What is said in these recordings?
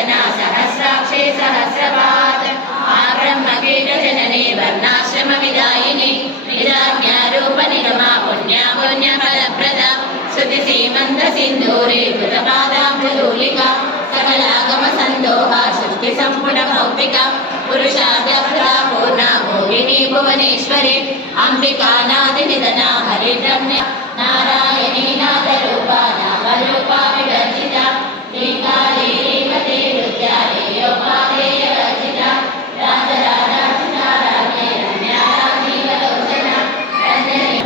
वदना सहस्राक्षे सहस्रपात् आब्रह्मकीटजननी वर्णाश्रमविदायिनी निजाज्ञारूपनिगमा पुण्या पुण्यफलप्रदा श्रुतिसीमन्तसिन्धूरी कृतपादाम्बुधूलिका सकलागमसन्दोहा शुद्धिसम्पूर्णमौक्तिका पुरुषाद्यप्रा पूर्णा भोगिनी भुवनेश्वरी अम्बिकानादिनिधना हरिरम्या नारायणी नादरूपा नामरूपा विवर्जिता लीकाली लीपते नृत्या लीयोपादेयवर्जिता राजराजार्चिता राज्ञे रम्या राजीवलोचना रञ्जनी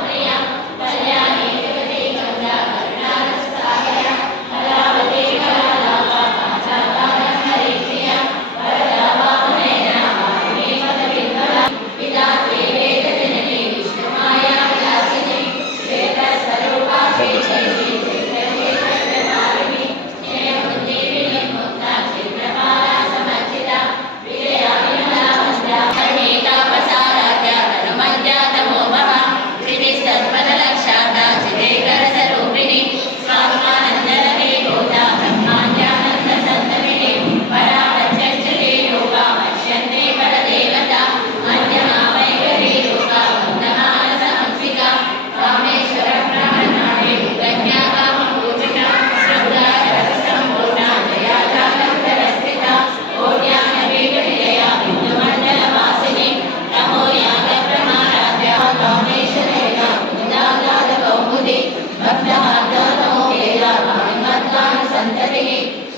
प्रिया कल्याणी जगति गङ्गा करुणारससागरा कलावती कलालापा कांसाकारं हरिप्रिया वरदा वामनेना वारुणी पदविन्वला विधात्री वेदजननी विष्णुमाया विलासिनी श्वेतस्वरूपा शेषेशी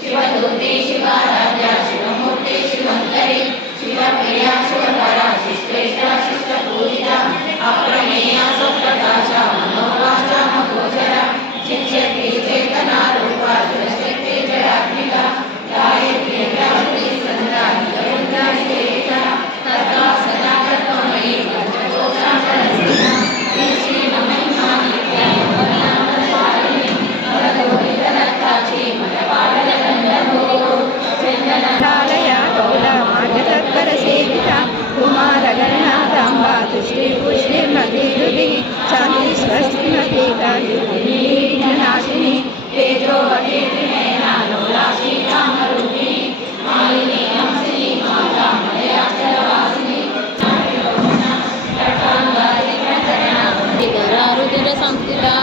शिवदूते शिवाराध्या शिवमूर्ते शिवंकरी शिवप्रिया शिवपरा शिष्टेष्टा शिष्टपूजिता अप्रमेया सप्रकाशा मनोवाचा महोचरा शिक्षति चेतना रूपा शिवशक्ति जडात्मिका गायत्री गायत्री संध्या निरुद्धा निकेता तथा सदा कर्ममयी पंचकोशा परस्थिता श्री महिमा नित्या नामधारिणी नवदोहितरत्ताची मनपालय तत्परसेविता कुमारगणनाथाम्बा तुष्टिपुष्टिर्मतिर्भिः शान्ति स्वस्तिमतीनाशिनी तेजोवतीर्नयना लोलाक्षीकामरूपिणी मालिनी हंसिनी माता मलयाचलवासिनी रुधिर संस्थिता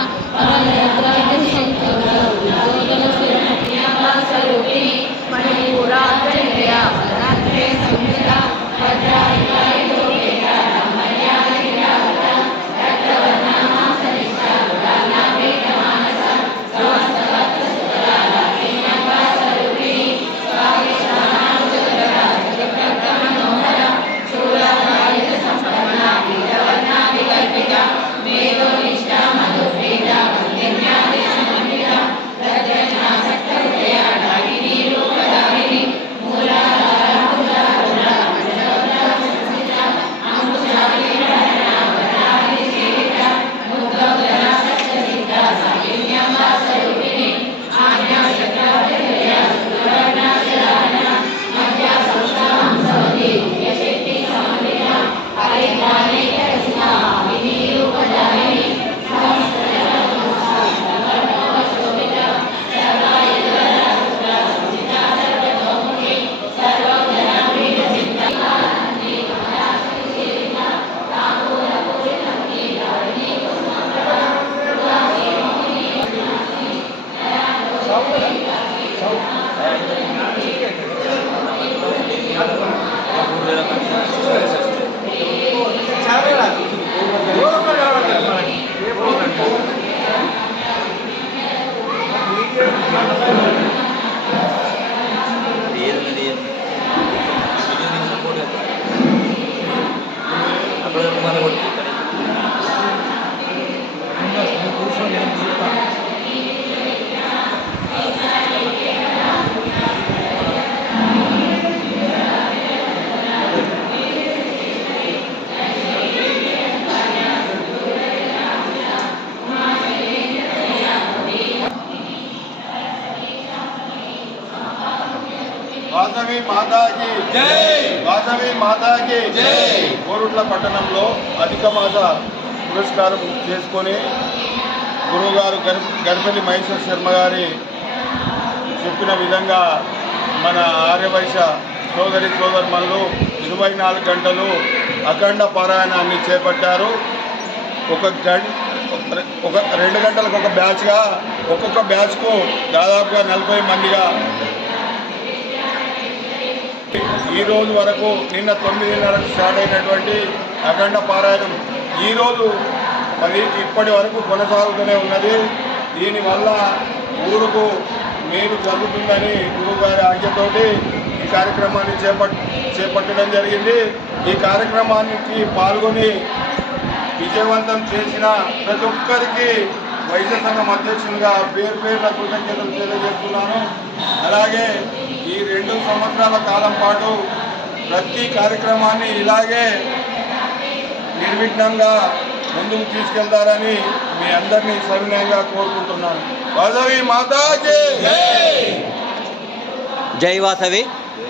स्वरूपिणी मणिपुराजया सदात्रे संहिता वज्रायुधाय लोकेता ब्रह्मण्यादिव्यावता रक्तवर्णा सनिष्ठा लालाभेदमानसा समस्तभक्तसुतला लक्ष्मीनाथा स्वरूपिणी स्वादिष्ठानामुदरा जगत्प्रमनोहरा शूलाधारित संपन्ना वीरवर्णा विकल्पिता वेदोनिष्ठा मधुप्रीता वन्दिन्यादि समन्विता तद्रज्ञासक्तहृदया डाकिनी रूपदायिनी मूलाधारा मूलारूढा पंचवक्ता संस्थिता अंकुशाली प्रणना वरदायिनी सेविता मुद्गोदरा सत्यसिद्धा सायुज्ञाम्बा स्वरूपिणी आज्ञाचक्रावृतया सुवर्णा शराणा मध्या संस्था हंसवती दिव्यशक्ति समन्विता हरिद्वारेकरसिका वाहिनी रूपदायिनी వాసవి మాతాకి జై, వాసవి మాతాకి జై. కోరుట్ల పట్టణంలో అధిక మాస పురస్కారం చేసుకొని గురువుగారు గర్భలి మహేశ్వర శర్మ గారి చెప్పిన విధంగా మన ఆర్యవైశ్య సోదరులు 24 గంటలు అఖండ పారాయణాన్ని చేపట్టారు. ఒక 2 గంటలకు ఒక బ్యాచ్గా, ఒక్కొక్క బ్యాచ్కు దాదాపుగా 40 మందిగా ఈ రోజు వరకు నిన్న 9:30కు స్టార్ట్ అయినటువంటి అఖండ పారాయణం ఈరోజు ఇప్పటి వరకు కొనసాగుతూనే ఉన్నది. దీనివల్ల ఊరుకు మేలు జరుగుతుందని గురువుగారి ఆజ్ఞతోటి ఈ కార్యక్రమాన్ని చేపట్టడం జరిగింది. ఈ కార్యక్రమానికి పాల్గొని విజయవంతం చేసిన ప్రతి ఒక్కరికి వైద్య సంఘం అధ్యక్షులుగా పేరున కృతజ్ఞతలు తెలియజేస్తున్నాను. అలాగే ఈ 2 సంవత్సరాల కాలం పాటు ప్రతి కార్యక్రమాన్ని ఇలాగే నిర్విఘ్నంగా ముందుకు తీసుకెళ్తారని మీ అందరినీ సవినయంగా కోరుకుంటున్నాను. వాసవి మాతాకి జై వాసవి.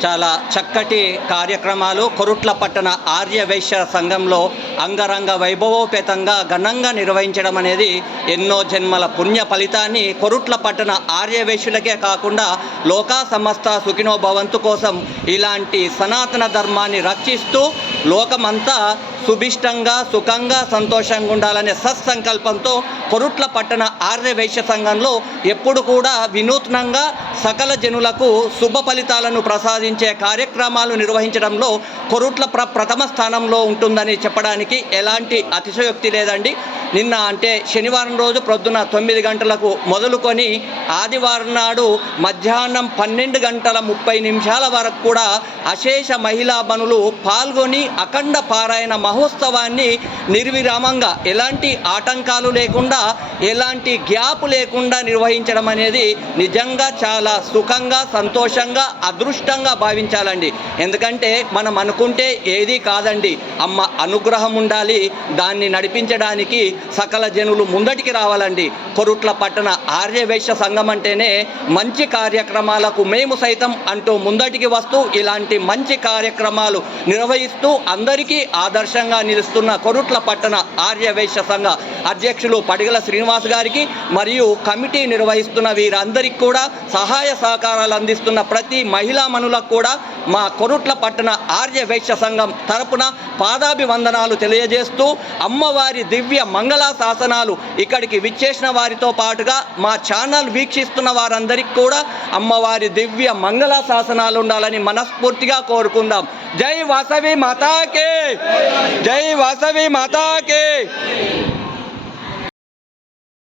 చాలా చక్కటి కార్యక్రమాలు కొరుట్ల పట్టణ ఆర్యవైశ్య సంఘంలో అంగరంగ వైభవోపేతంగా ఘనంగా నిర్వహించడం అనేది ఎన్నో జన్మల పుణ్య ఫలితాన్ని కొరుట్ల పట్టణ ఆర్యవైశ్యులకే కాకుండా లోకా సమస్త సుఖినో భవంతు కోసం ఇలాంటి సనాతన ధర్మాన్ని రక్షిస్తూ లోకమంతా సుభిష్టంగా సుఖంగా సంతోషంగా ఉండాలనే సత్సంకల్పంతో కొరుట్ల పట్టణ ఆర్యవైశ్య సంఘంలో ఎప్పుడు కూడా వినూత్నంగా సకల జనులకు శుభ ఫలితాలను ప్రసాదించే కార్యక్రమాలు నిర్వహించడంలో కొరుట్ల ప్రథమ స్థానంలో ఉంటుందని చెప్పడానికి ఎలాంటి అతిశయోక్తి లేదండి. నిన్న అంటే శనివారం రోజు ప్రొద్దున 9 గంటలకు మొదలుకొని ఆదివారం నాడు మధ్యాహ్నం 12:30 వరకు కూడా అశేష మహిళా బనులు పాల్గొని అఖండ పారాయణ మహోత్సవాన్ని నిర్విరామంగా ఎలాంటి ఆటంకాలు లేకుండా ఎలాంటి గ్యాప్ లేకుండా నిర్వహించడం అనేది నిజంగా చాలా సుఖంగా సంతోషంగా అదృష్టంగా భావించాలండి. ఎందుకంటే మనం అనుకుంటే ఏది కాదండి, అమ్మ అనుగ్రహం ఉండాలి. దాన్ని నడిపించడానికి సకల జనులు ముందటికి రావాలండి. కొరుట్ల పట్టణ ఆర్యవైశ్య సంఘం అంటేనే మంచి కార్యక్రమాలకు మేము సైతం అంటూ ముందటికి వస్తూ ఇలాంటి మంచి కార్యక్రమాలు నిర్వహిస్తూ అందరికీ ఆదర్శంగా నిలుస్తున్న కొరుట్ల పట్టణ ఆర్యవైశ్య సంఘ అధ్యక్షులు పడిగల శ్రీనివాస్ గారికి మరియు కమిటీ నిర్వహిస్తున్న వీరందరికీ కూడా సహాయ సహకారాలు అందిస్తున్న ప్రతి మహిళా మనులకు కూడా మా కొరుట్ల పట్టణ ఆర్యవైశ్య సంఘం తరపున పాదాభివందనాలు తెలియజేస్తూ అమ్మవారి దివ్య మంగళ శాసనాలు ఇక్కడికి విచ్చేసిన వారితో పాటుగా మా ఛానల్ వీక్షిస్తున్న వారందరికీ కూడా అమ్మవారి దివ్య మంగళ శాసనాలు ఉండాలని మనస్ఫూర్తిగా కోరుకుందాం. జై వాసవి మాతాకే, జై వాసవి మాతాకే.